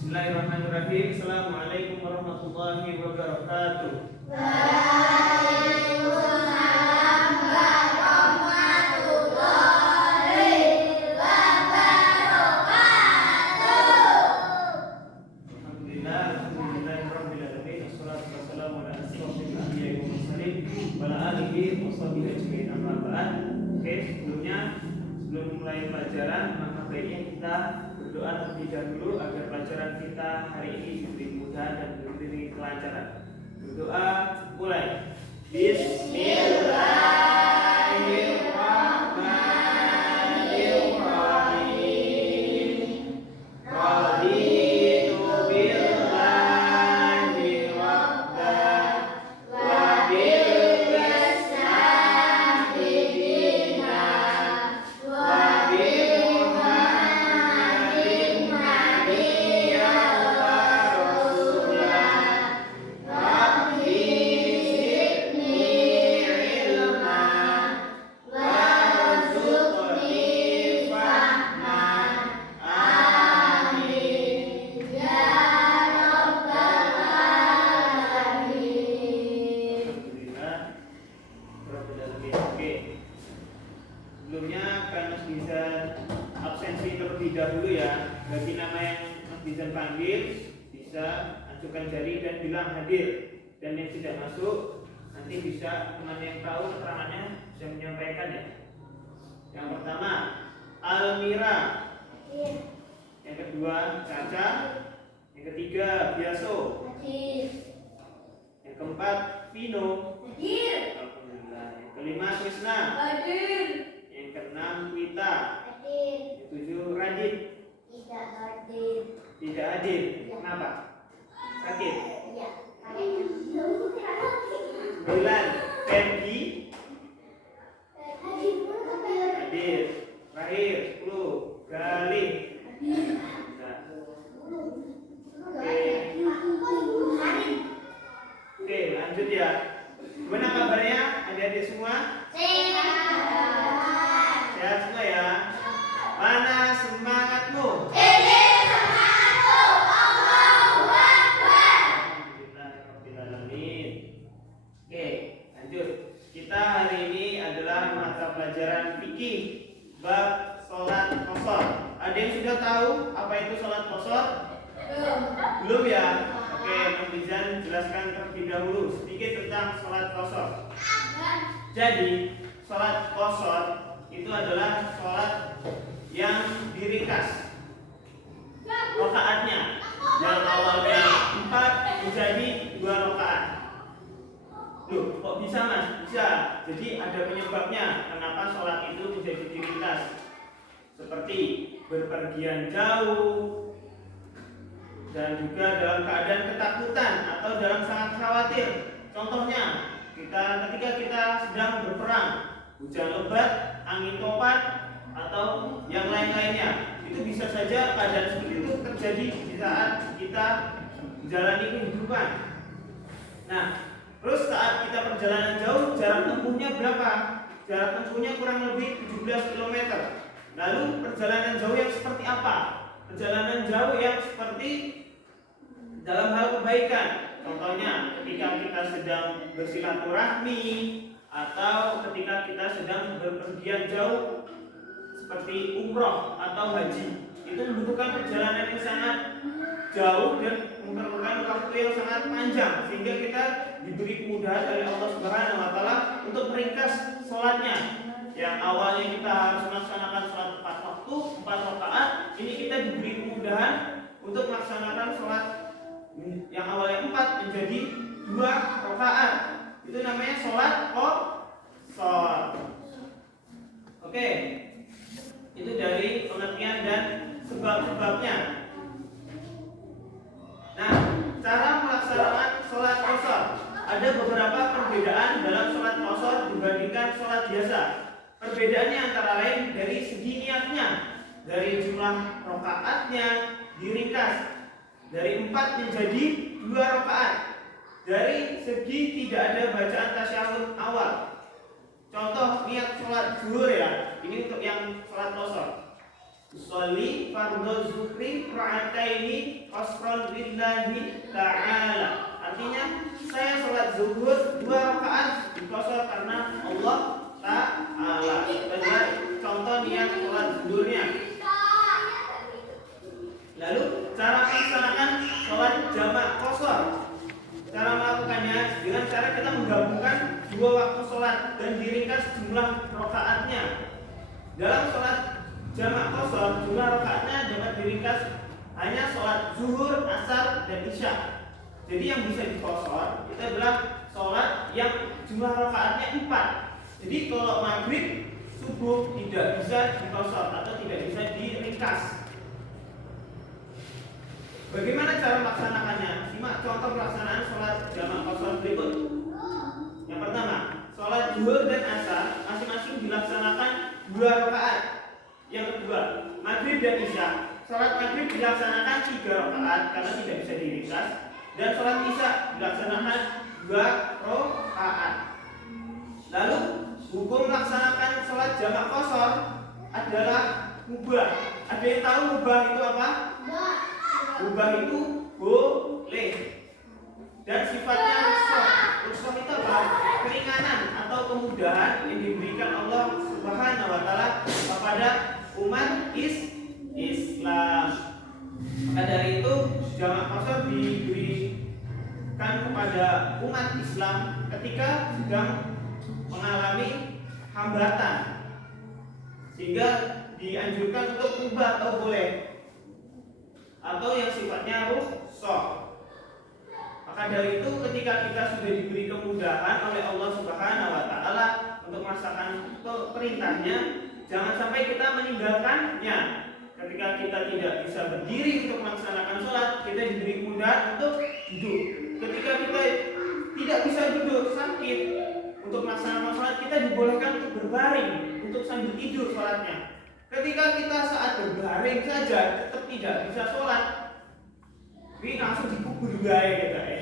Bismillahirrahmanirrahim. Assalamualaikum warahmatullahi wabarakatuh. Waalaikumsalam warahmatullahi wabarakatuh. Alhamdulillah, alhamdulillahirabbil alamin. Wassalatu wassalamu ala asyrofil anbiya'i wal mursalin wa ala alihi washabihi ajmain. Amma ba'd. Oke, sebelum mulai pelajaran, maka baiknya kita berdoa terlebih dahulu agar pelajaran kita hari ini diberi mudah dan diberi kelancaran. Berdoa mulai. Bismillahirrahmanirrahim. Raditu billahi rabban wa bil islami dinan wa bil Muhammadin nabiyyan wa rasulan. Rabbi zidni ilman warzuqni fahman. Amin Ya Rabbal Alamin. Alhamdulillah Rabbil Alamin. Oke. Sebelumnya kan Mas Bizan absensi terlebih dahulu ya. Bagi nama yang Mas Bizan panggil bisa ajukan jari dan bilang hadir. Dan yang tidak masuk nanti bisa teman yang tahu keterangannya bisa menyampaikan ya. Yang pertama Almira, yang kedua Caca, yang ketiga Biaso, Hadir. yang keempat Vino, Hadir. alhamdulillah. Yang kelima Krisna, Hadir. yang keenam Wita, Hadir. yang ketujuh Radit. Tidak hadir. Tidak hadir. Kenapa? Sakit. Iya. Hadir. 9 Ferdi Hadir. hadir. Terakhir 10 Galih. Nah, oke, lanjut ya. Gimana kabarnya adik-adik semua? Sehat semua ya. Mana semangatmu? Alhamdulillahirrahmanirrahim. Oke, lanjut. Kita hari ini adalah mata pelajaran fikih bab sholat qashar. Ada yang sudah tahu apa itu sholat qashar? Belum ya? Oke, Mas Bizan jelaskan terlebih dahulu sedikit tentang sholat qashar. Jadi, sholat qashar itu adalah sholat yang diringkas rakaatnya, yang awalnya 4 menjadi 2 rakaat. Loh, kok bisa Mas? Bisa. Jadi ada penyebabnya kenapa sholat itu menjadi diringkas. Seperti berpergian jauh, dan juga dalam keadaan ketakutan atau dalam sangat khawatir. Contohnya, ketika kita sedang berperang, hujan lebat, angin topan, atau yang lain-lainnya, itu bisa saja keadaan seperti itu terjadi di saat kita menjalani kehidupan. Nah, terus saat kita perjalanan jauh, jarak tempuhnya berapa? Jarak tempuhnya kurang lebih 17 km. Lalu perjalanan jauh yang seperti apa? Perjalanan jauh yang seperti dalam hal kebaikan. Contohnya ketika kita sedang bersilaturahmi atau ketika kita sedang berpergian jauh seperti umroh atau haji. Itu membutuhkan perjalanan yang sangat jauh dan memerlukan waktu yang sangat panjang sehingga kita diberi kemudahan dari Allah Subhanahu wa taala untuk meringkas sholatnya. Yang awalnya kita harus melaksanakan sholat 4 waktu, 4 rakaat, ini kita diberi kemudahan untuk melaksanakan sholat yang awalnya 4 menjadi 2 rakaat. Itu namanya sholat qashar. Oke. Itu dari pengertian dan sebab-sebabnya. Nah, cara melaksanakan sholat qashar. Ada beberapa perbedaan dalam sholat qashar dibandingkan sholat biasa. Perbedaannya antara lain dari segi niatnya, dari jumlah rakaatnya diringkas dari 4 menjadi 2 rakaat. Dari segi tidak ada bacaan tasyahud awal. Contoh niat sholat zuhur ya, ini untuk yang sholat qashar. Sholli fardhu zuhri ra'ataini qasran lillahi ta'ala. Artinya saya sholat zuhur 2 rakaat dikosor karena Allah Ta'ala. Kita contoh niat sholat zuhurnya. Lalu cara melaksanakan sholat jamak qasar. Cara melakukannya dengan cara kita menggabungkan 2 waktu sholat dan diringkas jumlah rakaatnya. Dalam sholat jamak qasar jumlah rakaatnya dapat diringkas hanya sholat zuhur, asar, dan isya. Jadi yang bisa dikosor itu adalah sholat yang jumlah rakaatnya 4. Jadi kalau maghrib, subuh tidak bisa dikosor atau tidak bisa diringkas. Bagaimana cara melaksanakannya? Simak contoh pelaksanaan sholat jamak qasar berikut. Yang pertama, sholat zuhur dan asar masing-masing dilaksanakan 2 rakaat. Yang kedua, maghrib dan isya, sholat maghrib dilaksanakan 3 rakaat karena tidak bisa diringkas. Dan sholat isya dilaksanakan 2 rakaat. Lalu hukum melaksanakan sholat jamak qasar adalah mubah. Ada yang tahu mubah itu apa? Mubah itu boleh. Dan sifatnya rukhsah. Rukhsah itu apa? Keringanan atau kemudahan yang diberikan Allah Subhanahu wa taala kepada umat Islam. Maka dari itu jamak qasar diberikan kepada umat Islam ketika sedang mengalami hambatan, sehingga dianjurkan untuk ubah atau boleh, atau yang sifatnya rukhsah. Maka dari itu ketika kita sudah diberi kemudahan oleh Allah Subhanahu wa taala untuk melaksanakan perintahnya, jangan sampai kita meninggalkannya. Ketika kita tidak bisa berdiri untuk melaksanakan sholat, kita diberi kemudahan untuk duduk. Ketika kita tidak bisa duduk, sakit, untuk melaksanakan sholat, kita dibolehkan untuk berbaring, untuk sambil tidur sholatnya. Ketika kita saat berbaring saja tetap tidak bisa sholat, ini langsung dikubur guys gitu ya.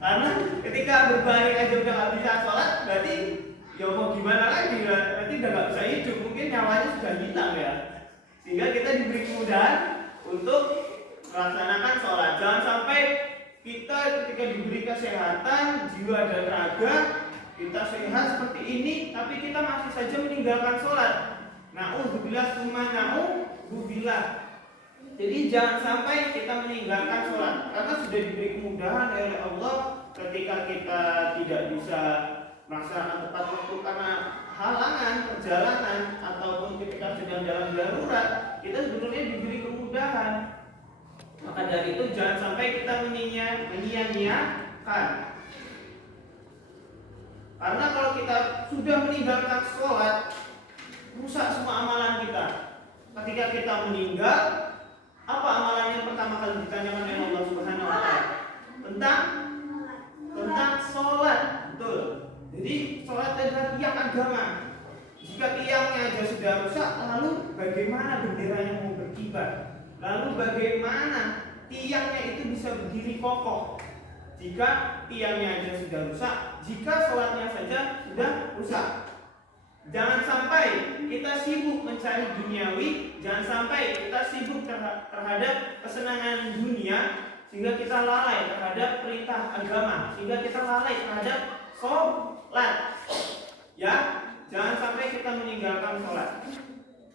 Karena ketika berbaring aja udah nggak bisa sholat, berarti ya mau gimana lagi? Berarti udah nggak bisa hidup, mungkin nyawanya sudah hilang ya. Sehingga kita diberi kemudahan untuk melaksanakan sholat. Jangan sampai kita ketika diberi kesehatan jiwa dan raga, kita sehat seperti ini, tapi kita masih saja meninggalkan sholat. Na'udzubillah summa na'udzubillah. Jadi jangan sampai kita meninggalkan sholat, karena sudah diberi kemudahan oleh Allah. Ketika kita tidak bisa melaksanakan tepat waktu karena halangan perjalanan ataupun ketika sedang dalam darurat, kita sebetulnya diberi kemudahan. Maka dari itu jangan sampai kita menyia-nyiakan. Karena kalau kita sudah meninggalkan sholat, rusak semua amalan kita. Ketika kita meninggal, apa amalan yang pertama kali ditanyakan oleh Allah Subhanahu wa taala? Tentang sholat, betul. Jadi sholat adalah tiang agama. Jika tiangnya aja sudah rusak, lalu bagaimana benderanya mau berkibar? Lalu bagaimana tiangnya itu bisa berdiri kokoh? Jika tiangnya aja sudah rusak, jika sholatnya saja sudah rusak. Jangan sampai kita sibuk mencari duniawi, jangan sampai kita sibuk terhadap kesenangan dunia, sehingga kita lalai terhadap perintah agama, sehingga kita lalai terhadap sholat. Ya, jangan sampai kita meninggalkan sholat.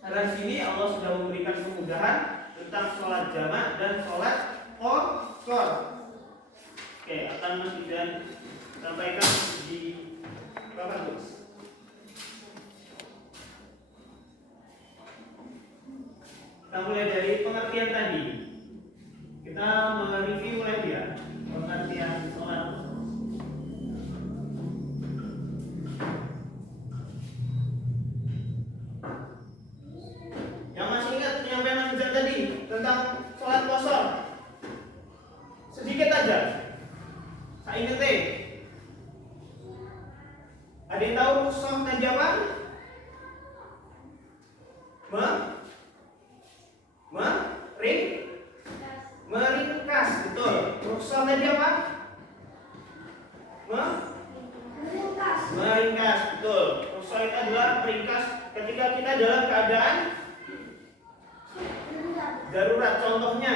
Karena di sini Allah sudah memberikan kemudahan tentang sholat jamak dan sholat qasar. Oke, akan Mas Idan sampaikan di papan tulis. Kita mulai dari pengertian tadi. Kita mereview mulai dia pengertian sholat. Yang masih ingat penyampaian Mas Idan tadi tentang sholat qasar? Sedikit aja. Saya ingat ada yang tahu rukhsah tadi apa? Meringkas, betul. Rukhsah tadi apa? Meringkas, betul. Rukhsah itu adalah meringkas ketika kita dalam keadaan contohnya?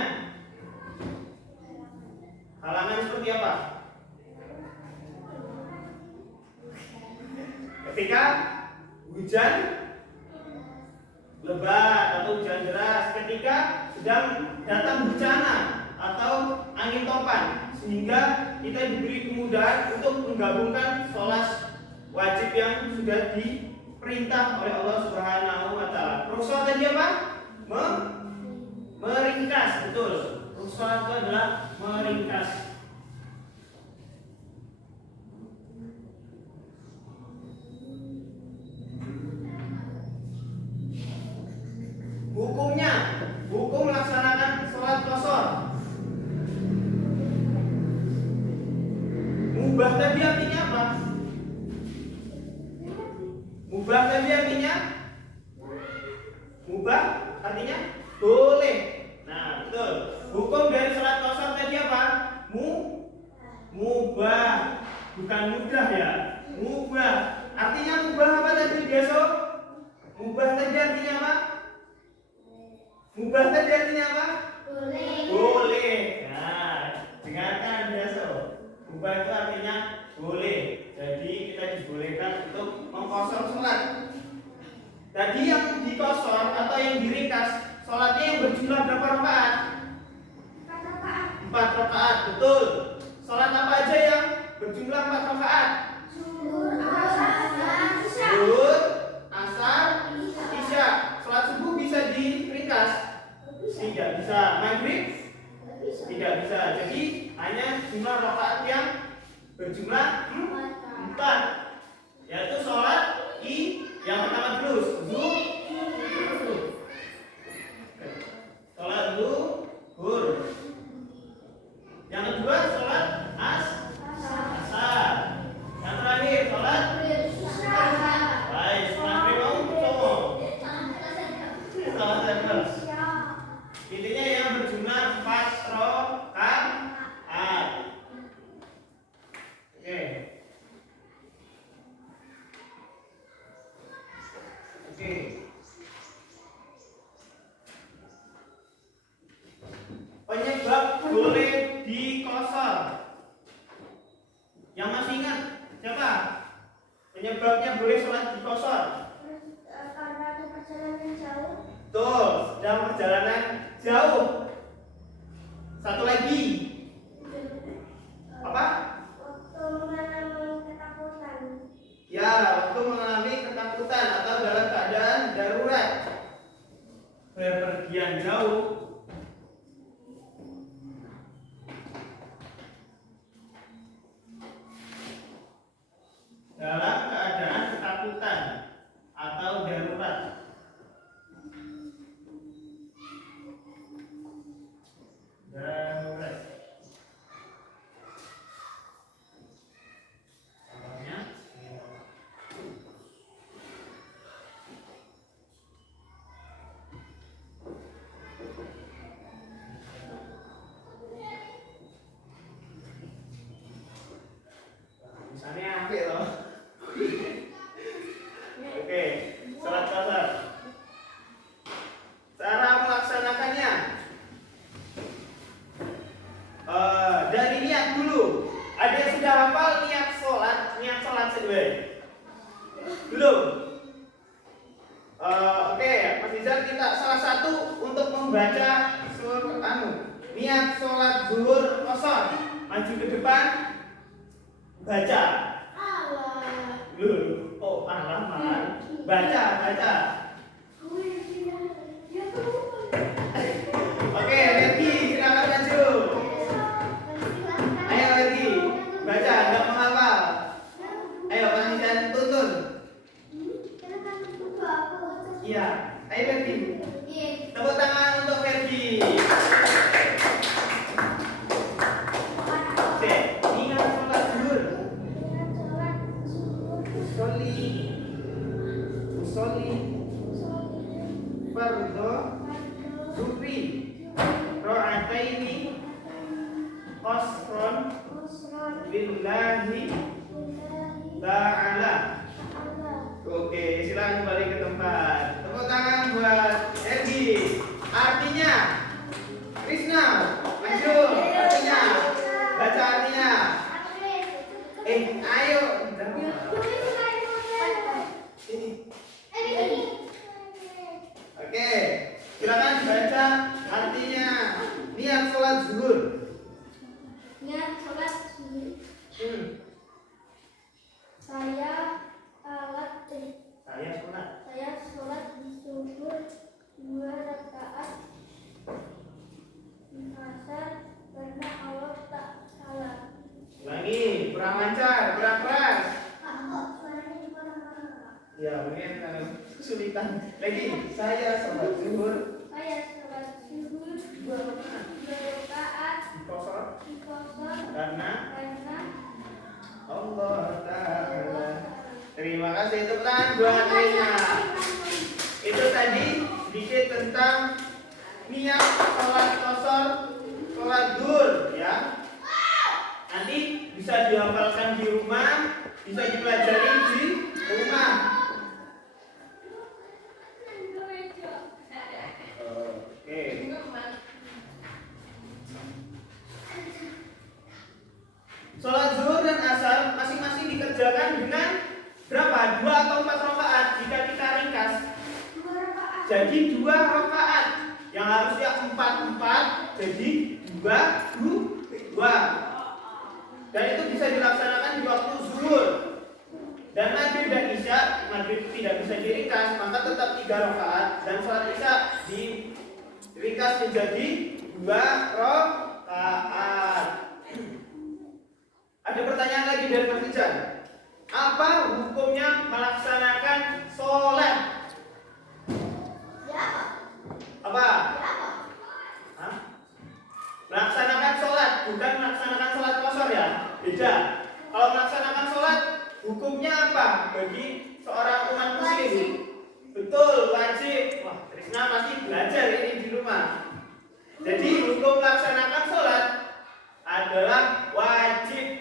Halangan seperti apa? Ketika hujan lebat atau hujan deras, ketika sedang datang bencana atau angin topan, sehingga kita diberi kemudahan untuk menggabungkan sholat wajib yang sudah diperintah oleh Allah Subhanahu wa Ta'ala. Rukhsah tadi apa? Meringkas, betul. Rukhsah itu adalah meringkas. Hukumnya, hukum melaksanakan sholat qashar. Mubah tadi artinya apa? Mubah tadi artinya? Mubah artinya boleh. Nah, betul. Hukum dari sholat qashar tadi apa? Mubah, bukan mudah ya. Mubah. Artinya mubah apa tadi biasa? Mubah tadi artinya apa? Mubah tadi artinya apa? Boleh. Boleh. Nah, dengarkan biasa. Mubah itu artinya boleh. Jadi kita dibolehkan untuk mengkosor sholat. Tadi yang dikosor atau yang diringkas, sholatnya yang berjumlah berapa rakaat? 4 rakaat, betul. Sholat apa aja yang berjumlah 4 rakaat? Zuhur, asar, Zuhur, asar, isya. Sholat subuh bisa diringkas? Tidak bisa. Maghrib? Tidak bisa. Jadi hanya jumlah rakaat yang berjumlah 4, yaitu sholat yang pertama dulu sholat zuhur. Yang kedua sholat asar. Yang terakhir sholat baik. Maghrib mau ngomong. Intinya yang berjumlah 4 rakaat. Oke. Penyebab boleh dikosor. Yang masih ingat siapa? Penyebabnya boleh sholat dikosor. Karena ada perjalanan jauh. Tuh, sedang perjalanan jauh. Satu lagi. Apa? Waktu mengalami ketakutan. Ya, waktu mengalami ketakutan atau dalam keadaan darurat. Bepergian jauh. Dalam keadaan ketakutan atau darurat. Darurat. Contohnya, misalnya apa loh? Oke, sholat qashar. Cara melaksanakannya dari niat dulu. Ada yang sudah hafal niat sholat sendiri? Belum? Oke, Mas Izan kita salah satu untuk membaca niat sholat zuhur qashar. Maju ke depan, baca. Oh, alaman. Baca. Oke, Leti, silakan maju. Ayo Leti, baca, nggak menghafal. Ayo Mas Izan tuntun. Iya, ayo Leti. Tepuk tangan untuk Ferdi. Oke, ingat sholat zuhur. Usolli fardhu zuhri ra'ataini qasran lillahi ta'ala. Oke, silakan kembali ke tempat. Tepuk tangan buat Edi. Artinya kesulitan. Lagi, saya sholat zuhur. Saya sholat zuhur 2 rakaat Kosor. karena Allah Ta'ala. Terima kasih tepuk tangan buat Rina. Itu tadi sedikit tentang niat sholat kosor, sholat zuhur ya. Nanti bisa dihafalkan di rumah, bisa dipelajari di rumah. Oke. Sholat zuhur dan asar masing-masing dikerjakan dengan berapa? 2 atau 4 rakaat jika kita ringkas. 2 rakaat. Jadi 2 rakaat yang harusnya 4 jadi 2. Dan itu bisa dilaksanakan di waktu zuhur. Dan maghrib dan isya, maghrib tidak bisa diringkas, maka tetap 3 rakaat. Dan sholat isya diringkas menjadi 2 rakaat. Ada pertanyaan lagi dari Mas Ijan. Apa hukumnya melaksanakan sholat? Ya. Apa? Ya. Hah? Melaksanakan sholat, bukan melaksanakan sholat kosor ya. Beda. Kalau melaksanakan sholat, hukumnya apa bagi seorang umat muslim? Wajib. Betul, wajib. Wah, Krisna masih belajar ini di rumah. Jadi hukum melaksanakan sholat adalah wajib.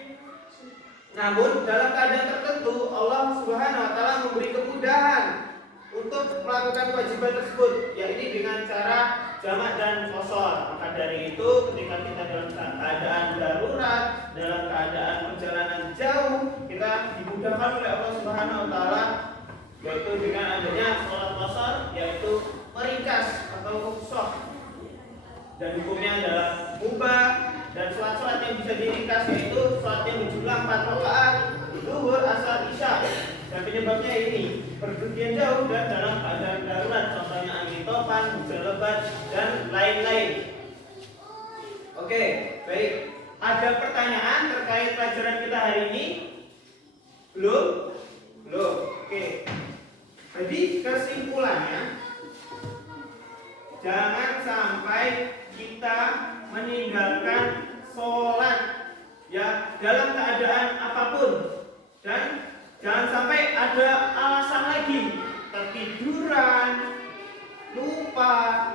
Namun dalam keadaan tertentu Allah Subhanahu wa taala memberi kemudahan untuk melakukan kewajiban tersebut, yaitu dengan cara jamak dan qashar. Maka dari itu ketika kita dalam keadaan darurat, dalam keadaan perjalanan jauh, kita dimudahkan oleh Allah Subhanahu wa taala yaitu dengan adanya sholat qashar, yaitu meringkas atau qashar. Dan hukumnya adalah mubah. Dan sholat-sholat yang bisa diringkas yaitu sholat yang berjumlah 4 rakaat, zuhur, asar, isya. Dan penyebabnya ini perpergian jauh dan dalam keadaan darurat, contohnya angin topan, hujan lebat dan lain-lain. Oke, baik. Ada pertanyaan terkait pelajaran kita hari ini? Belum? Oke. Jadi kesimpulannya, jangan sampai kita meninggalkan sholat ya dalam keadaan apapun, dan jangan sampai ada alasan lagi, ketiduran, lupa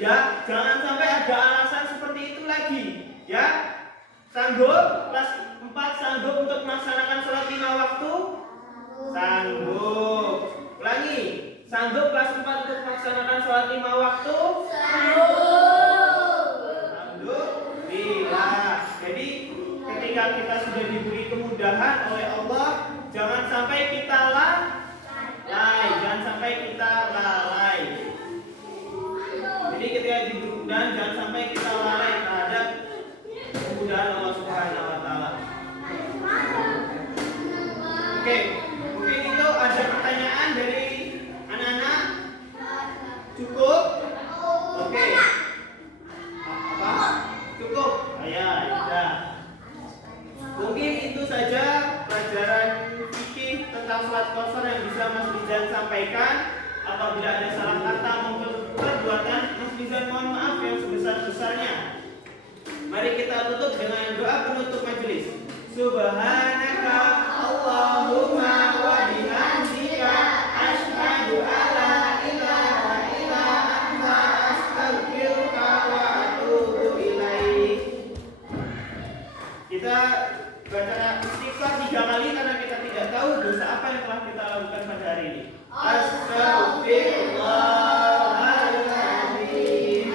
ya, jangan sampai ada alasan seperti itu lagi ya. Sanggup kelas 4 sanggup untuk melaksanakan sholat 5 waktu? Sanggup. Ulangi, sanggup kelas 4 untuk melaksanakan sholat 5 waktu? Alhamdulillah. Jadi ketika kita sudah diberi kemudahan oleh Allah, jangan sampai kita lalai. Jadi ketika diberi kemudahan, jangan sampai kita lalai terhadap kemudahan Allah Subhanahu wa taala. Oke, mungkin itu ada pertanyaan dari anak-anak? Cukup? Oke. Apa? Cukup? Ya. Mungkin itu saja pelajaran fikih tentang sholat qashar yang bisa Mas Rizan sampaikan. Apabila ada salah kata maupun perbuatan, Mas Rizan mohon maaf yang sebesar-besarnya. Mari kita tutup dengan doa penutup majelis. Subhanaka Allahumma wa bihamdika asyhadu alla ilaha illa anta astaghfiruka wa atubu ilaik. Kita baca istighfar 3 kali karena kita tidak tahu dosa apa yang telah kita lakukan pada hari ini. Astaghfirullahaladzim.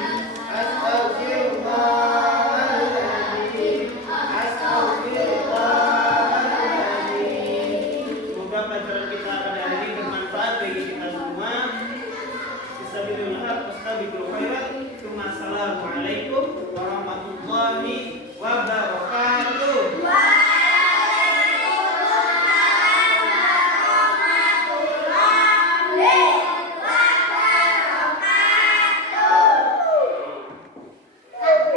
Astaghfirullahaladzim. Astaghfirullahaladzim. Semoga pelajaran kita pada hari ini bermanfaat bagi kita semua. Assalamualaikum warahmatullahi wabarakatuh.